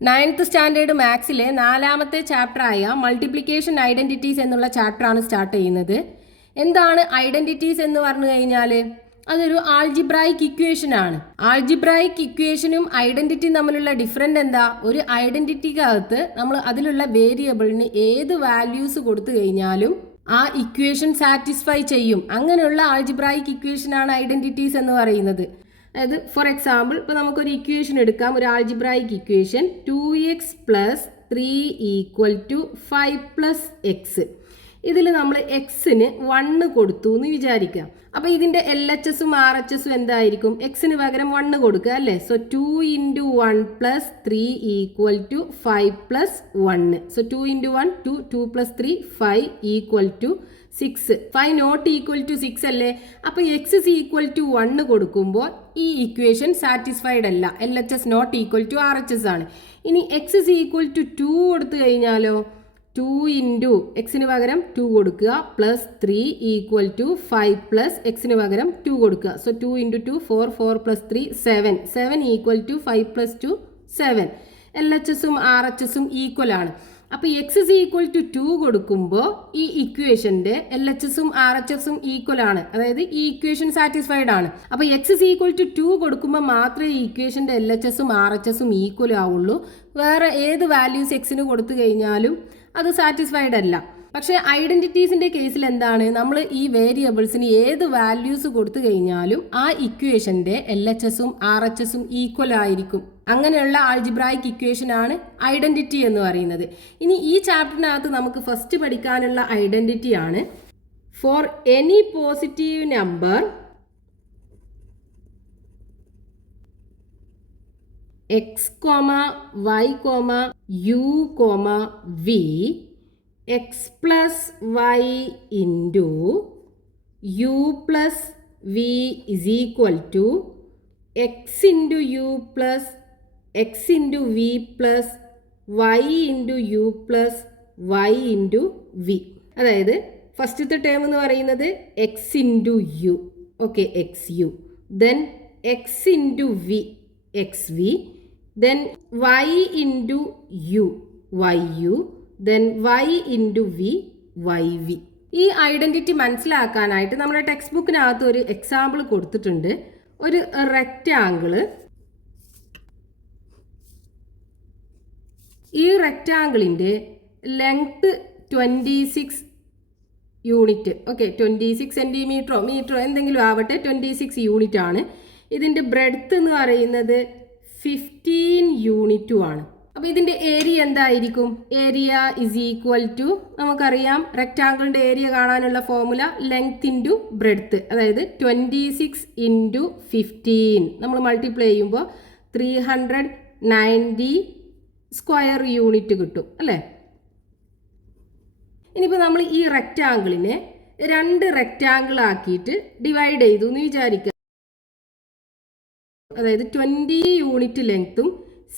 9th standard മാത്സിലെ 4ാമത്തെ ചാപ്റ്ററായ multiplication identities എന്നുള്ള ചാപ്റ്ററാണ് start ചെയ്യുന്നത്. എന്താണ് ഐഡന്റിറ്റീസ് എന്ന് പറഞ്ഞു കഴിഞ്ഞാൽ അതൊരു ആൾജിബ്രായിക് ഇക്വേഷൻ ആണ്. ആൾജിബ്രായിക് ഇക്വേഷനും ഐഡന്റിറ്റിയും തമ്മിലുള്ള ഡിഫറൻറ്റ് എന്താ? ഒരു ഐഡന്റിറ്റിക്കകത്ത് നമ്മൾ അതിലുള്ള വേരിയബിളിന് ഏത് വാല്യൂസ് കൊടുത്തു കഴിഞ്ഞാലും ആ ഇക്വേഷൻ സാറ്റിസ്ഫൈ ചെയ്യും. അങ്ങനെയുള്ള ആൾജിബ്രായിക് ഇക്വേഷൻ ആണ് ഐഡന്റിറ്റീസ് എന്ന് പറയുന്നത്. അതായത് ഫോർ എക്സാമ്പിൾ ഇപ്പോൾ നമുക്കൊരു ഇക്വേഷൻ എടുക്കാം, ഒരു ആൾജിബ്രായിക് ഇക്വേഷൻ 2x + 3 = 5 + x. ഇതിൽ നമ്മൾ എക്സിന് 1 കൊടുത്തു എന്ന് വിചാരിക്കാം. അപ്പോൾ ഇതിൻ്റെ LHSഉം RHSഉം എന്തായിരിക്കും? എക്സിന് പകരം 1 കൊടുക്കുക അല്ലേ? So 2 × 1 + 3 = 5 + 1. So 2 × 1 2, 2 + 3 5 = 6. 5 not equal to 6 അല്ലേ? അപ്പോൾ എക്സ് ഇസ് ഈക്വൽ ടു 1 കൊടുക്കുമ്പോൾ ഈ ഇക്വേഷൻ സാറ്റിസ്ഫൈഡ് അല്ല. LHS not equal to RHS ആണ്. ഇനി എക്സ് ഇസ് ഈക്വൽ ടു 2 കൊടുത്തു കഴിഞ്ഞാലോ 2 × എക്സിന് പകരം 2 കൊടുക്കുക +3 = 5 + എക്സിന് പകരം 2 കൊടുക്കുക. സോ 2 × 2 4, 4 + 3 7, 7 = 5 + 2 7. LHSഉം RHSഉം ഈക്വൽ ആണ്. അപ്പോൾ എക്സ് ഇസ് ഈക്വൽ ടു 2 കൊടുക്കുമ്പോൾ ഈ ഇക്വേഷൻ്റെ LHSഉം RHSഉം ഈക്വൽ ആണ്. അതായത് ഈ ഇക്വേഷൻ സാറ്റിസ്ഫൈഡ് ആണ്. അപ്പോൾ എക്സ് ഇസ് ഈക്വൽ ടു 2 കൊടുക്കുമ്പോൾ മാത്രമേ ഈ ഇക്വേഷൻ്റെ LHSഉം RHSഉം ഈക്വൽ ആവുള്ളൂ. വേറെ ഏത് വാല്യൂസ് എക്സിന് കൊടുത്തു കഴിഞ്ഞാലും അത് സാറ്റിസ്ഫൈഡ് അല്ല. പക്ഷേ ഐഡന്റിറ്റീസിന്റെ കേസിൽ എന്താണ്? നമ്മൾ ഈ വേരിയബിൾസിന് ഏത് വാല്യൂസ് കൊടുത്തു കഴിഞ്ഞാലും ആ ഇക്വേഷന്റെ LHSഉം RHSഉം ഈക്വൽ ആയിരിക്കും. അങ്ങനെയുള്ള ആൾജിബ്രായിക് ഇക്വേഷൻ ആണ് ഐഡന്റിറ്റി എന്ന് പറയുന്നത്. ഇനി ഈ ചാപ്റ്ററിനകത്ത് നമുക്ക് ഫസ്റ്റ് പഠിക്കാനുള്ള ഐഡന്റിറ്റി ആണ് for any positive number x, y, u, v, x plus y into u plus v is equal to x into u plus x into v plus y into u plus y into v. അതായത് ഫസ്റ്റത്തെ term എന്ന് പറയുന്നത് x into u, okay, xu, then x into v, xv, then y into u, yu, then y into v, yv. ഈ identity മനസ്സിലാക്കാനായിട്ട് നമ്മുടെ text ബുക്കിനകത്ത് ഒരു example കൊടുത്തിട്ടുണ്ട്. ഒരു റെക്റ്റാങ്കിള്, ഈ റെക്റ്റാങ്കിളിൻ്റെ ലെങ്ത് 26 യൂണിറ്റ്, ഓക്കെ, 26 സെൻറ്റിമീറ്ററോ മീറ്ററോ എന്തെങ്കിലും ആവട്ടെ, 26 യൂണിറ്റ് ആണ്. ഇതിൻ്റെ ബ്രെഡ്ത്ത് എന്ന് പറയുന്നത് 15 യൂണിറ്റും ആണ്. അപ്പോൾ ഇതിൻ്റെ ഏരിയ എന്തായിരിക്കും? ഏരിയ ഇസ് ഈക്വൽ ടു, നമുക്കറിയാം റെക്റ്റാങ്കിളിൻ്റെ ഏരിയ കാണാനുള്ള ഫോർമുല ലെങ്ത് ഇൻറ്റു ബ്രെഡ്ത്ത്, അതായത് 26 × 15 നമ്മൾ മൾട്ടിപ്ലൈ ചെയ്യുമ്പോൾ 390 സ്ക്വയർ യൂണിറ്റ് കിട്ടും അല്ലേ? ഇനിയിപ്പോൾ നമ്മൾ ഈ റെക്റ്റാങ്കിളിനെ 2 റെക്റ്റാങ്കിൾ ആക്കിയിട്ട് ഡിവൈഡ് ചെയ്തു എന്ന് വിചാരിക്കുക. അതായത് 20 യൂണിറ്റ് ലെങ്ത്തും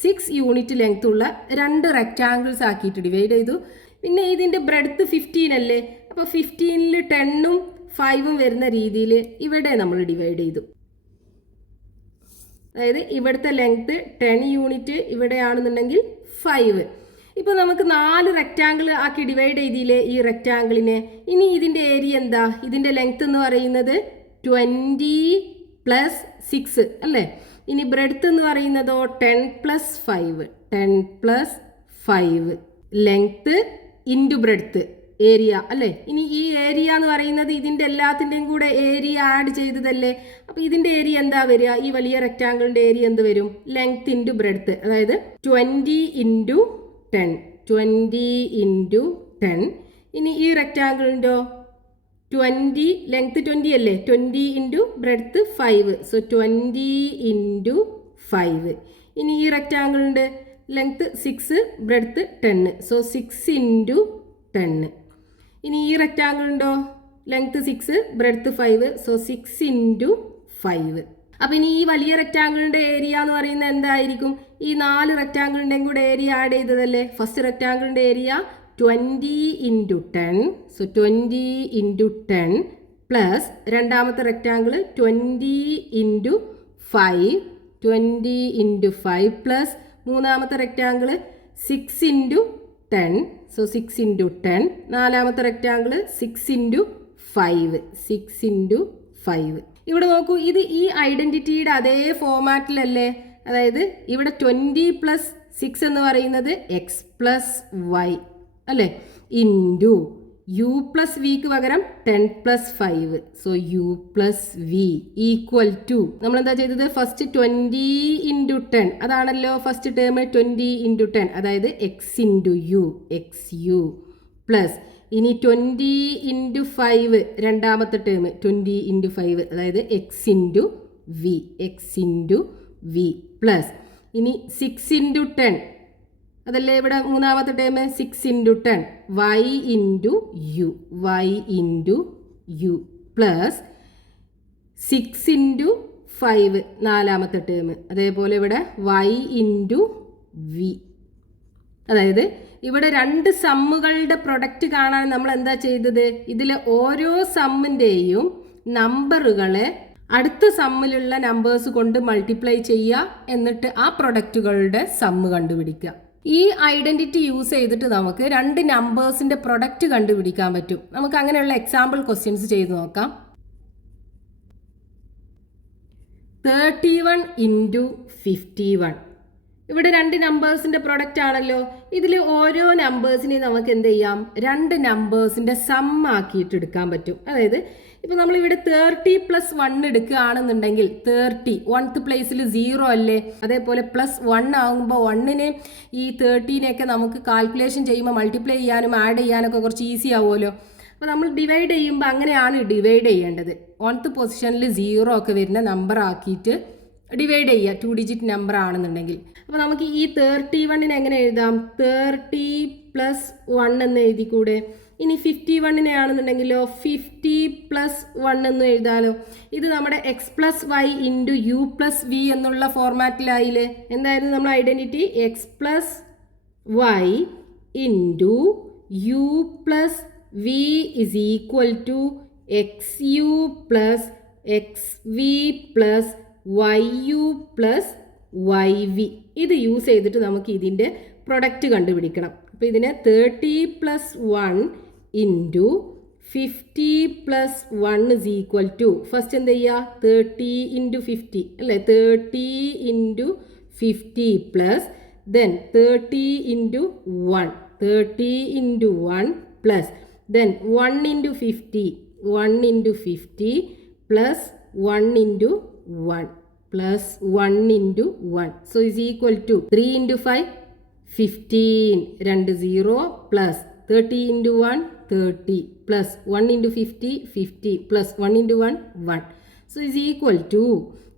6 യൂണിറ്റ് ലെങ്ത്തുള്ള 2 റെക്റ്റാങ്കിൾസ് ആക്കിയിട്ട് ഡിവൈഡ് ചെയ്തു. പിന്നെ ഇതിൻ്റെ ബ്രെഡ്ത്ത് 15 അല്ലേ? അപ്പോൾ 15ൽ 10ഉം 5ഉം വരുന്ന രീതിയിൽ ഇവിടെ നമ്മൾ ഡിവൈഡ് ചെയ്തു. അതായത് ഇവിടുത്തെ ലെങ്ത്ത് 10 യൂണിറ്റ്, ഇവിടെയാണെന്നുണ്ടെങ്കിൽ 5. ഇപ്പോൾ നമുക്ക് 4 റെക്റ്റാങ്കിൾ ആക്കി ഡിവൈഡ് ചെയ്തില്ലേ ഈ റെക്റ്റാങ്കിളിനെ? ഇനി ഇതിൻ്റെ ഏരിയ എന്താ? ഇതിൻ്റെ ലെങ്ത്ത് എന്ന് പറയുന്നത് 20 + 6 അല്ലേ? ഇനി ബ്രെഡ്ത്ത് എന്ന് പറയുന്നതോ 10 + 5, 10 + 5, ലെങ്ത്ത് ഇൻറ്റു ബ്രെഡ്ത്ത്, ഏരിയ അല്ലേ? ഇനി ഈ ഏരിയ എന്ന് പറയുന്നത് ഇതിൻ്റെ എല്ലാത്തിൻ്റെയും കൂടെ ഏരിയ ആഡ് ചെയ്തതല്ലേ? അപ്പോൾ ഇതിൻ്റെ ഏരിയ എന്താ വരിക? ഈ വലിയ റെക്റ്റാങ്കിളിൻ്റെ ഏരിയ എന്ത് വരും? ലെങ്ത്ത് ഇൻറ്റു ബ്രെഡ്ത്ത്, അതായത് 20 × 10, 20 × 10. ഇനി ഈ റെക്റ്റാങ്കിളിൻ്റെയോ 20, ലെങ്ത്ത് 20 അല്ലേ? 20 × ബ്രെഡ്ത്ത് 5, സോ 20 × 5. ഇനി ഈ റെക്റ്റാങ്കിളിൻ്റെ ലെങ്ത്ത് 6, ബ്രെഡ്ത്ത് 10, സോ 6 × 10. ഇനി ഈ റെക്റ്റാങ്കിളിൻ്റെയോ ലെങ്ത്ത് 6, ബ്രെഡ്ത്ത് 5, സോ 6 × 5. അപ്പം ഇനി ഈ വലിയ റെക്റ്റാങ്കിളിൻ്റെ ഏരിയ എന്ന് പറയുന്നത് എന്തായിരിക്കും? ഈ 4 റെക്റ്റാങ്കിളിൻ്റെയും കൂടെ ഏരിയ ആഡ് ചെയ്തതല്ലേ? ഫസ്റ്റ് റെക്റ്റാങ്കിളിൻ്റെ ഏരിയ 20 × 10, സോ 20 × 10 പ്ലസ് രണ്ടാമത്തെ റെക്റ്റാങ്കിൾ 20 × 5, 20 × 5 പ്ലസ് മൂന്നാമത്തെ റെക്റ്റാങ്കിൾ 6 × 10, സോ 6 × 10. നാലാമത്തെ റെക്റ്റാങ്കിൾ 6 × 5, 6 × 5. ഇവിടെ നോക്കൂ, ഇത് ഈ ഐഡൻറ്റിറ്റിയുടെ അതേ ഫോമാറ്റിലല്ലേ? അതായത് ഇവിടെ 20 + 6 എന്ന് പറയുന്നത് x + y അല്ലേ, ഇൻറ്റു u + വിക്ക് പകരം 10 + 5, so u + v equal to, നമ്മളെന്താ ചെയ്തത്? ഫസ്റ്റ് 20 × 10 അതാണല്ലോ ഫസ്റ്റ് ടേം, 20 × 10 അതായത് x × u, xu പ്ലസ് ഇനി 20 × 5 രണ്ടാമത്തെ ടേം, 20 × 5 അതായത് x × v, x × v plus ഇനി 6 × 10 അതല്ലേ ഇവിടെ മൂന്നാമത്തെ term, 6 × 10 y × u, y × u plus 6 × 5 നാലാമത്തെ ടേം, അതേപോലെ ഇവിടെ y × v. അതായത് ഇവിടെ രണ്ട് സമ്മുകളുടെ പ്രൊഡക്റ്റ് കാണാൻ നമ്മൾ എന്താ ചെയ്തത്? ഇതിലെ ഓരോ സമ്മിൻ്റെയും നമ്പറുകളെ അടുത്ത സമ്മിലുള്ള നമ്പേഴ്സ് കൊണ്ട് മൾട്ടിപ്ലൈ ചെയ്യുക, എന്നിട്ട് ആ പ്രൊഡക്റ്റുകളുടെ സമ്മ് കണ്ടുപിടിക്കുക. ഈ ഐഡന്റിറ്റി യൂസ് ചെയ്തിട്ട് നമുക്ക് രണ്ട് നമ്പേഴ്സിന്റെ പ്രൊഡക്റ്റ് കണ്ടുപിടിക്കാൻ പറ്റും. നമുക്ക് അങ്ങനെയുള്ള എക്സാമ്പിൾ ക്വസ്റ്റ്യൻസ് ചെയ്ത് നോക്കാം. 31 × 51. ഇവിടെ രണ്ട് നമ്പേഴ്സിന്റെ പ്രൊഡക്റ്റ് ആണല്ലോ. ഇതിൽ ഓരോ നമ്പേഴ്സിനെയും നമുക്ക് എന്ത് ചെയ്യാം? രണ്ട് നമ്പേഴ്സിന്റെ സം ആക്കിയിട്ട് എടുക്കാൻ പറ്റും. അതായത് ഇപ്പൊ നമ്മൾ ഇവിടെ 30 + 1 എടുക്കുകയാണെന്നുണ്ടെങ്കിൽ 30 1th പ്ലേസിൽ 0 അല്ലേ, അതേപോലെ +1 ആകുമ്പോൾ 1നെ ഈ 30നെയൊക്കെ നമുക്ക് കാൽക്കുലേഷൻ ചെയ്യുമ്പോൾ മൾട്ടിപ്ലൈ ചെയ്യാനും ആഡ് ചെയ്യാനൊക്കെ കുറച്ച് ഈസി ആവുമല്ലോ. അപ്പോൾ നമ്മൾ ഡിവൈഡ് ചെയ്യുമ്പോൾ അങ്ങനെയാണ് ഡിവൈഡ് ചെയ്യേണ്ടത്. 1th പൊസിഷനിൽ 0 ഒക്കെ വരുന്ന നമ്പർ ആക്കിയിട്ട് ഡിവൈഡ് ചെയ്യുക, 2 ഡിജിറ്റ് നമ്പർ ആണെന്നുണ്ടെങ്കിൽ. അപ്പോൾ നമുക്ക് ഈ 31നെ എങ്ങനെ എഴുതാം? 30 + 1 എന്ന് എഴുതിക്കൂടെ? ഇനി 51നെ ആണെന്നുണ്ടെങ്കിലോ 50 + 1 എന്ന് എഴുതാലോ. ഇത് നമ്മുടെ x + y × u + v എന്നുള്ള ഫോർമാറ്റിലായില്ലേ? എന്തായിരുന്നു നമ്മൾ identity? x + y × u + v is equal to xu + xv + yu + yv. ഇത് യൂസ് ചെയ്തിട്ട് നമുക്ക് ഇതിൻ്റെ പ്രൊഡക്റ്റ് കണ്ടുപിടിക്കണം. അപ്പോൾ ഇതിനെ 30 + 1 × 50 + 1 is equal to, ഫസ്റ്റ് എന്ത് ചെയ്യുക? 30 × 50 അല്ലേ, 30 × 50 plus then 30 × 1, 30 × 1 plus then 1 × 50, 1 × 50 plus 1 × 1 plus 1 × 1. So is equal to 3 × 5, 15, 2 0 plus 30 × 1, 30 plus 1 × 50, 50 plus 1 × 1, 1. So is equal to,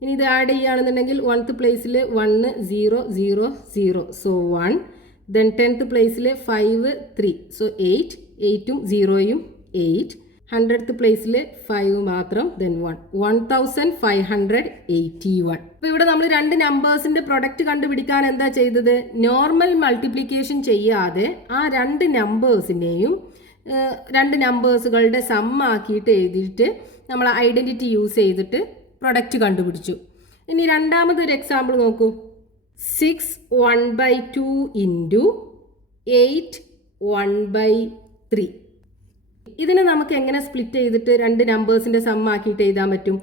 ഇനി ഇത് ആഡ് ചെയ്യുകയാണെന്നുണ്ടെങ്കിൽ 1th പ്ലേസിൽ 1 0 0 0, so 1. Then 10th പ്ലേസിൽ 5 3, so 8, 8ഉം 0യും 8. 100th പ്ലേസിൽ 5 മാത്രം, ദെൻ 1, 1581. അപ്പോൾ ഇവിടെ നമ്മൾ രണ്ട് നമ്പേഴ്സിന്റെ പ്രൊഡക്റ്റ് കണ്ടുപിടിക്കാൻ എന്താ ചെയ്തത്? നോർമൽ മൾട്ടിപ്ലിക്കേഷൻ ചെയ്യാതെ ആ രണ്ട് നമ്പേഴ്സിനെയും രണ്ട് നമ്പേഴ്സുകളുടെ സം ആക്കിയിട്ട് എഴുതിയിട്ട് നമ്മൾ ഐഡന്റിറ്റി യൂസ് ചെയ്തിട്ട് പ്രൊഡക്റ്റ് കണ്ടുപിടിച്ചു. ഇനി രണ്ടാമതൊരു എക്സാമ്പിൾ നോക്കൂ. 6 1/2 × 8 1/3. ഇതിനെ നമുക്ക് എങ്ങനെ സ്പ്ലിറ്റ് ചെയ്തിട്ട് രണ്ട് നമ്പേഴ്സിന്റെ സം ആക്കിയിട്ട് എഴുതാൻ പറ്റും?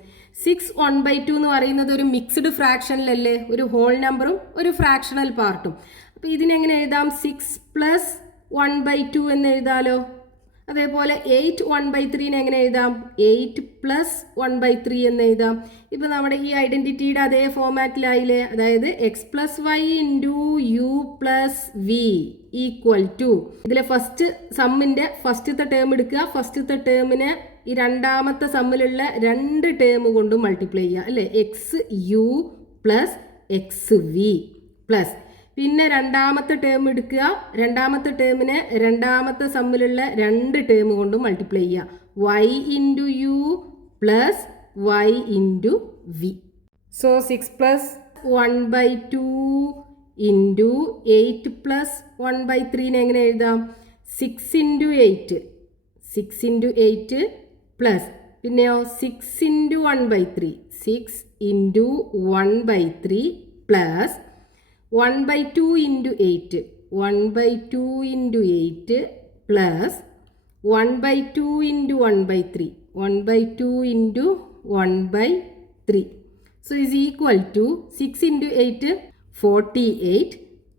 6 1/2 എന്ന് പറയുന്നത് ഒരു മിക്സ്ഡ് ഫ്രാക്ഷനിലല്ലേ, ഒരു ഹോൾ നമ്പറും ഒരു ഫ്രാക്ഷണൽ പാർട്ടും. അപ്പോൾ ഇതിനെങ്ങനെ എഴുതാം? 6 + 1/2 എന്ന് എഴുതാലോ. അതേപോലെ 8 1/3നെ എങ്ങനെ എഴുതാം? 8 + 1/3 എന്ന് എഴുതാം. ഇപ്പോൾ നമ്മുടെ ഈ ഐഡന്റിറ്റിയുടെ അതേ ഫോമാറ്റിലായില്ലേ? അതായത് x + y × u + v equal to, ഇതിലെ ഫസ്റ്റ് സമ്മിന്റെ ഫസ്റ്റത്തെ ടേം എടുക്കുക, ഫസ്റ്റത്തെ ടേമിനെ ഈ രണ്ടാമത്തെ സമ്മിലുള്ള രണ്ട് ടേം കൊണ്ട് മൾട്ടിപ്ലൈ ചെയ്യുക അല്ലേ, xu + xv പ്ലസ് പിന്നെ രണ്ടാമത്തെ ടേം എടുക്കുക, രണ്ടാമത്തെ ടേമിനെ രണ്ടാമത്തെ സമ്മിലുള്ള രണ്ട് ടേം കൊണ്ട് മൾട്ടിപ്ലൈ ചെയ്യുക, y × u + y × v. So 6 + 1/2 × 8 + 1/3നെ എങ്ങനെ എഴുതാം? 6 × 8, 6 × 8 പ്ലസ് പിന്നെയോ 6 × 1/3, 6 × 1/3 plus 1/2 into 8 1/2 into 8 plus 1/2 into 1/3 1/2 into 1/3. So is equal to 6 into 8 48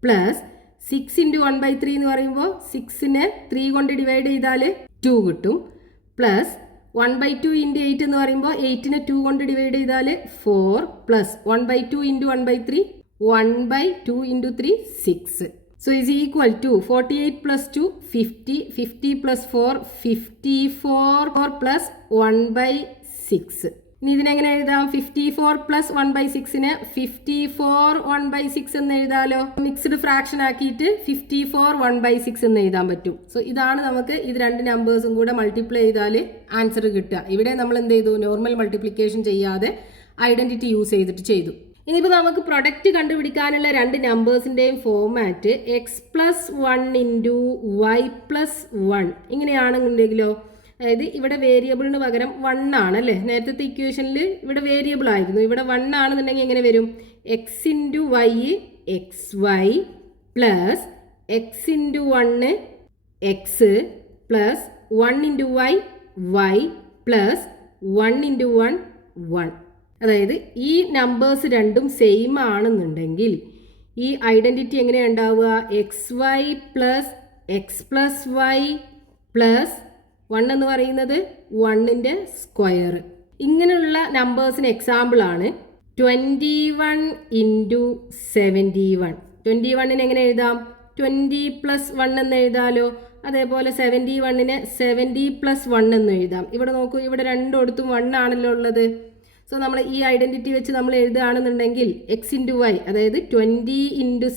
plus 6 into 1/3 എന്ന് പറയുമ്പോൾ 6നെ 3 കൊണ്ട് ഡിവൈഡ് ചെയ്താൽ 2 കിട്ടും. പ്ലസ് 1/2 ഇൻറ്റു 8 എന്ന് പറയുമ്പോൾ 8നെ 2 കൊണ്ട് ഡിവൈഡ് ചെയ്താൽ 4 plus 1/2 into 1/3 1/2 into 3 6. So is equal to 48 plus 2 50 50 plus 4 54 plus 1/6. ഇനി ഇതിനെങ്ങനെ എഴുതാം? 54 പ്ലസ് 1/6ന് 54 1/6 എന്ന് എഴുതാലോ. മിക്സ്ഡ് ഫ്രാക്ഷൻ ആക്കിയിട്ട് 54 1/6 എന്ന് എഴുതാൻ പറ്റും. സോ ഇതാണ് നമുക്ക് ഇത് രണ്ട് നമ്പേഴ്സും കൂടെ മൾട്ടിപ്ലൈ ചെയ്താൽ ആൻസർ കിട്ടുക. ഇവിടെ നമ്മൾ എന്ത് ചെയ്തു? നോർമൽ മൾട്ടിപ്ലിക്കേഷൻ ചെയ്യാതെ ഐഡന്റിറ്റി യൂസ് ചെയ്തിട്ട് ചെയ്തു. ഇനിയിപ്പോൾ നമുക്ക് പ്രൊഡക്റ്റ് കണ്ടുപിടിക്കാനുള്ള രണ്ട് നമ്പേഴ്സിൻ്റെയും ഫോമാറ്റ് x+1 ഇൻറ്റു y+1 ഇങ്ങനെയാണെന്നുണ്ടെങ്കിലോ, അതായത് ഇവിടെ വേരിയബിളിന് പകരം 1 ആണ് അല്ലേ? നേരത്തെ ഇക്വേഷനിൽ ഇവിടെ വേരിയബിൾ ആയിരുന്നു, ഇവിടെ 1 ആണെന്നുണ്ടെങ്കിൽ എങ്ങനെ വരും? x into y xy plus x into 1 x plus 1 into y y plus 1 into 1 1. അതായത് ഈ നമ്പേഴ്സ് രണ്ടും സെയിം ആണെന്നുണ്ടെങ്കിൽ ഈ ഐഡൻറ്റിറ്റി എങ്ങനെയാണ് ഉണ്ടാവുക? xy പ്ലസ് x+y പ്ലസ് 1 എന്ന് പറയുന്നത് 1ൻ്റെ സ്ക്വയർ. ഇങ്ങനെയുള്ള നമ്പേഴ്സിന് എക്സാമ്പിളാണ് 21 ഇൻറ്റു 71. 21ന് എങ്ങനെ എഴുതാം? 20 പ്ലസ് 1 എന്ന് എഴുതാലോ. അതേപോലെ 71ന് 70 പ്ലസ് 1 എന്ന് എഴുതാം. ഇവിടെ നോക്കൂ, ഇവിടെ രണ്ടിടത്തും 1 ആണല്ലോ ഉള്ളത്. സോ നമ്മൾ ഈ ഐഡൻറ്റിറ്റി വെച്ച് നമ്മൾ എഴുതുകയാണെന്നുണ്ടെങ്കിൽ എക്സ് ഇൻറ്റു വൈ, അതായത് 20 ഇൻറ്റു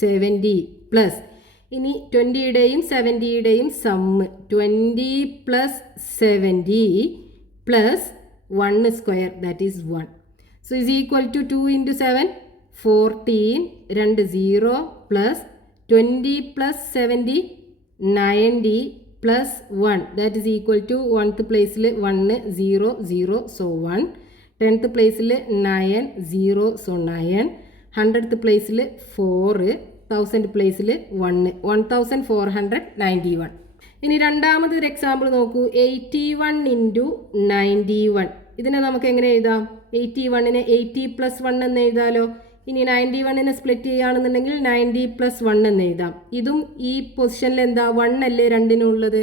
70 പ്ലസ് ഇനി 20യുടെയും 70യുടെയും sum 20 plus 70 plus 1 square that is 1. So is equal to 2 into 7 14 2 0 plus 20 plus 70 90 plus 1 that is equal to 1th പ്ലേസിൽ 1 0 0 സോ 1, 10th പ്ലേസിൽ 9 0 സോ 9, 100th പ്ലേസിൽ 4, 1000 പ്ലേസിൽ 1 1491. ഇനി രണ്ടാമതൊരു എക്സാമ്പിൾ നോക്കൂ. 81 ഇൻറ്റു 91. ഇതിനെ നമുക്ക് എങ്ങനെ എഴുതാം? 81നെ 80 പ്ലസ് 1 എന്ന് എഴുതാലോ. ഇനി 91നെ സ്പ്ലിറ്റ് ചെയ്യുകയാണെന്നുണ്ടെങ്കിൽ 90 പ്ലസ് 1 എന്ന് എഴുതാം. ഇതും ഈ പൊസിഷനിൽ എന്താ? 1 അല്ലേ രണ്ടിനും ഉള്ളത്.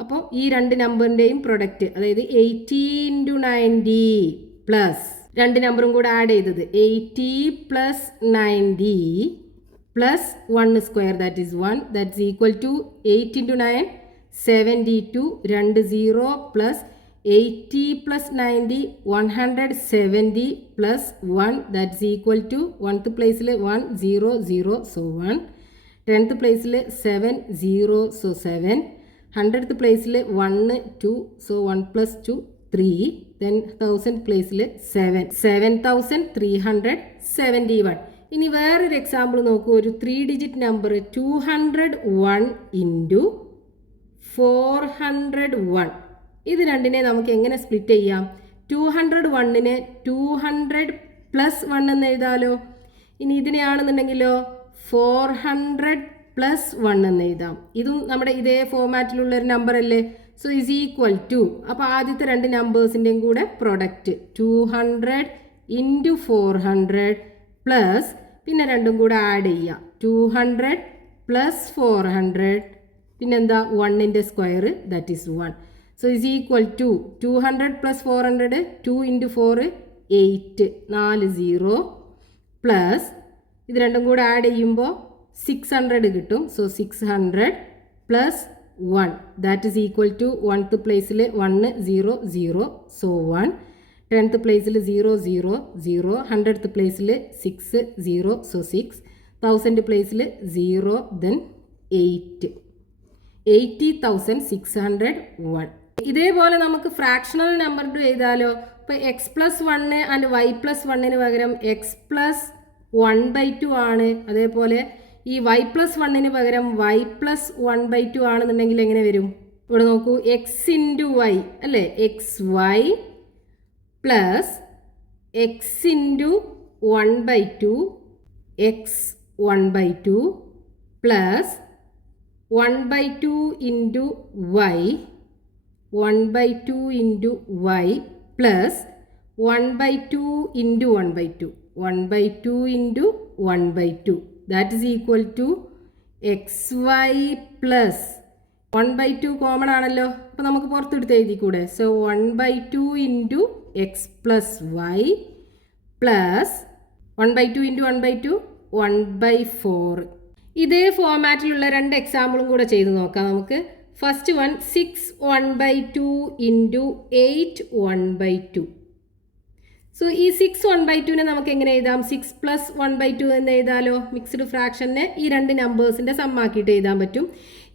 അപ്പോൾ ഈ രണ്ട് നമ്പറിൻ്റെയും പ്രൊഡക്റ്റ്, അതായത് 80 ഇൻറ്റു 90 പ്ലസ് രണ്ട് നമ്പറും കൂടെ ആഡ് ചെയ്തത് 80 plus 90 plus 1 square that is 1 that is equal to 8 into 9 72 2 0 plus 80 plus 90 170 plus 1 that is equal to 1th place 1 0 0 so 1, 10th place 7 0 so 7, 100th place 1 2 so 1 plus 2 3, then 1000th place 7 7371. ഇനി വേറൊരു example നോക്കൂ. ഒരു 3 digit number 201 into 401. ഇത് രണ്ടിനെ നമുക്ക് എങ്ങനെ split ചെയ്യാം? 201നെ 200 plus 1 എന്ന് എഴുതാലോ. ഇനി ഇതിനെയാണെന്നുണ്ടെങ്കിലോ 400 പ്ലസ് 1 എന്ന് എഴുതാം. ഇതും നമ്മുടെ ഇതേ ഫോമാറ്റിലുള്ളൊരു നമ്പർ അല്ലേ. സോ ഈസ് ഈക്വൽ ടു, അപ്പോൾ ആദ്യത്തെ രണ്ട് നമ്പേഴ്സിൻ്റെയും കൂടെ പ്രൊഡക്റ്റ് 200 ഇൻറ്റു 400 പ്ലസ് പിന്നെ രണ്ടും കൂടെ ആഡ് ചെയ്യാം 200 പ്ലസ് 400 പിന്നെന്താ 1ൻ്റെ square that is 1. So is equal to 200 plus 400 2 into 4 8 4 0 plus ഇത് രണ്ടും കൂടെ ആഡ് ചെയ്യുമ്പോൾ 600 കിട്ടും. So 600 plus 1 that is equal to 1th പ്ലേസിൽ 1 0 0 സോ 1, 10th പ്ലേസിൽ 0 0 0, 100th പ്ലേസിൽ 6 0 സോ 6, 1000 പ്ലേസിൽ 0 ദെൻ 8 80,601. ഇതേപോലെ നമുക്ക് ഫ്രാക്ഷണൽ നമ്പർ എഴുതാലോ. ഇപ്പോൾ x+1 ആൻഡ് y+1ന് പകരം x+1/2 ആണ്. അതേപോലെ ഈ y+1ന് പകരം y+1/2 ആണെന്നുണ്ടെങ്കിൽ എങ്ങനെ വരും? ഇവിടെ നോക്കൂ, x ഇൻറ്റു വൈ അല്ലേ, xy plus x into 1/2 x 1/2 plus 1/2 into y 1/2 into y plus 1/2 into 1/2 1/2 into 1/2 that is equal to xy plus 1/2 common ആണല്ലോ, അപ്പോൾ നമുക്ക് പുറത്തെടുത്ത് എഴുതിക്കൂടെ. So 1/2 into x plus y plus 1/2 into 1/2 1/4. ഇതേ ഫോമാറ്റിലുള്ള രണ്ട് എക്സാമ്പിളും കൂടെ ചെയ്ത് നോക്കാം നമുക്ക്. First one 6 1/2 into 8 1/2. സോ ഈ 6 1/2നെ നമുക്ക് എങ്ങനെ എഴുതാം? 6 പ്ലസ് 1/2 എന്ന് എഴുതാലോ. മിക്സ്ഡ് ഫ്രാക്ഷനെ ഈ രണ്ട് നമ്പേഴ്സിൻ്റെ സമ്മാക്കിയിട്ട് എഴുതാൻ പറ്റും.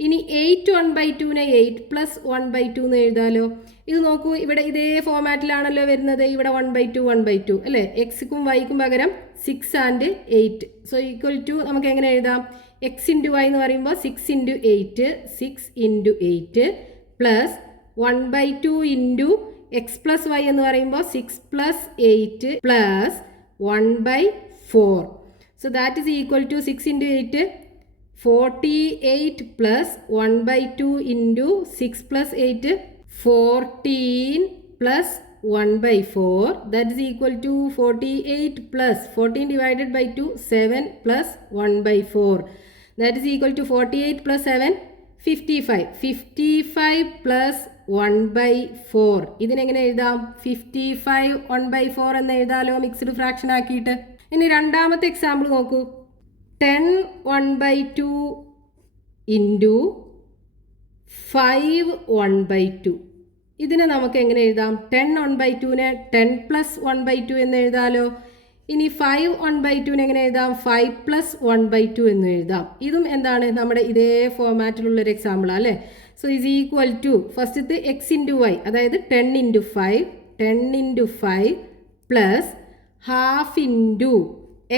ഇനി 8 1/2നെ 8 പ്ലസ് 1/2 എന്ന് എഴുതാലോ. ഇത് നോക്കൂ, ഇവിടെ ഇതേ ഫോമാറ്റിലാണല്ലോ വരുന്നത്. ഇവിടെ 1/2 1/2 അല്ലേ. എക്സിക്കും വൈക്കും പകരം 6 ആൻഡ് 8. സോ ഈക്വൽ ടു നമുക്ക് എങ്ങനെ എഴുതാം? എക്സ് ഇൻറ്റു വൈ എന്ന് പറയുമ്പോൾ 6 into 8 6 into 8 plus 1/2 into x plus y എന്ന് പറയുമ്പോൾ 6 plus 8 plus 1/4. So that is equal to 6 into 8 48 plus 1/2 into 6 plus 8 14 plus 1/4 that is equal to 48 plus 14 divided by 2 7 plus 1/4 that is equal to 48 plus 7 55 plus 1/4. ഇതിനെങ്ങനെ എഴുതാം? 55 1/4 എന്ന് എഴുതാലോ mixed fraction ആക്കിയിട്ട്. ഇനി രണ്ടാമത്തെ example നോക്കൂ. 10 1/2 into 5 1/2. ഇതിനെ നമുക്ക് എങ്ങനെ എഴുതാം? 10 1/2നെ 10 പ്ലസ് 1/2 എന്ന് എഴുതാലോ. ഇനി 5 1/2നെ എങ്ങനെ എഴുതാം? 5 പ്ലസ് 1/2 എന്ന് എഴുതാം. ഇതും എന്താണ്? നമ്മുടെ ഇതേ ഫോമാറ്റിലുള്ളൊരു എക്സാമ്പിളാണ് അല്ലേ. സോ ഈസ് ഈക്വൽ ടു ഫസ്റ്റത്തെ എക്സ് ഇൻറ്റു വൈ, അതായത് 10 into 5 plus half into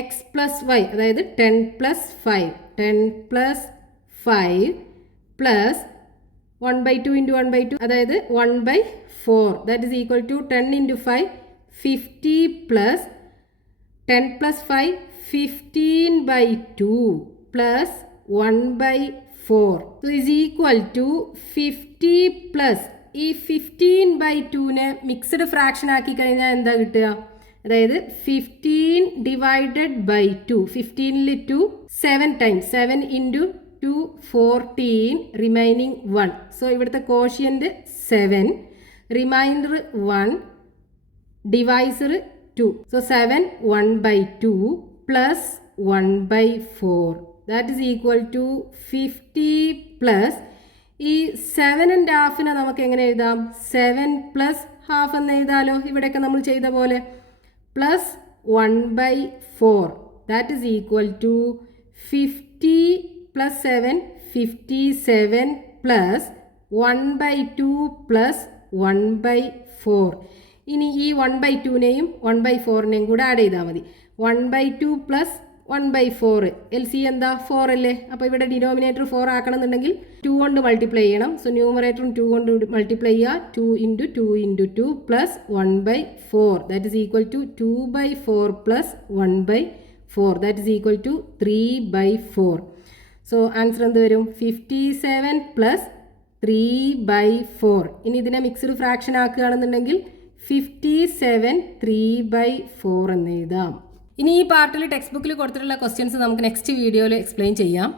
x plus y, അതായത് 10 പ്ലസ് 5 പ്ലസ് 1/2 ഇൻറ്റു 1/2 അതായത് 1/4 that is equal to 10 into 5 50 plus 10 plus 5 15/2 plus 1/4 so is equal to 50 plus ഈ 15/2നെ മിക്സ്ഡ് ഫ്രാക്ഷൻ ആക്കി കഴിഞ്ഞാൽ എന്താ കിട്ടുക? അതായത് 15 ഡിവൈഡഡ് ബൈ 2 15ൽ 2 7 ടൈംസ് 7 ഇൻറ്റു 2 14 റിമൈനിങ് 1. സോ ഇവിടുത്തെ quotient 7 remainder 1 divisor 2. So 7 1/2 plus 1/4 that is equal to 50 plus ഈ 7.5നെ നമുക്ക് എങ്ങനെ എഴുതാം? 7 പ്ലസ് ഹാഫ് എന്ന് എഴുതാലോ, ഇവിടെയൊക്കെ നമ്മൾ ചെയ്ത പോലെ. Plus 1/4 that is equal to 50 plus 7 57 plus 1/2 plus 1/4. ഇനി ഈ 1/2നെയും 1/4നെയും കൂടെ ആഡ് ചെയ്താൽ മതി. 1/2 പ്ലസ് 1/4 എൽ സി എന്താ? 4 അല്ലേ. അപ്പോൾ ഇവിടെ ഡിനോമിനേറ്റർ 4 ആക്കണമെന്നുണ്ടെങ്കിൽ 2 കൊണ്ട് മൾട്ടിപ്ലൈ ചെയ്യണം. സോ ന്യൂമറേറ്ററും 2 കൊണ്ട് മൾട്ടിപ്ലൈ ചെയ്യുക. 2 into 2 into 2 plus 1/4 that is equal to 2/4 plus 1/4 that is equal to 3/4. So answer എന്ത് വരും? 57 പ്ലസ് 3/4. ഇനി ഇതിനെ മിക്സ്ഡ് ഫ്രാക്ഷൻ ആക്കുകയാണെന്നുണ്ടെങ്കിൽ 57 3/4 എന്ന് എഴുതാം. ഇനി ഈ പാർട്ടിൽ ടെക്സ്റ്റ് ബുക്കിൽ കൊടുത്തിട്ടുള്ള ക്വസ്റ്റ്യൻസ് നമുക്ക് നെക്സ്റ്റ് വീഡിയോയിൽ എക്സ്പ്ലെയിൻ ചെയ്യാം.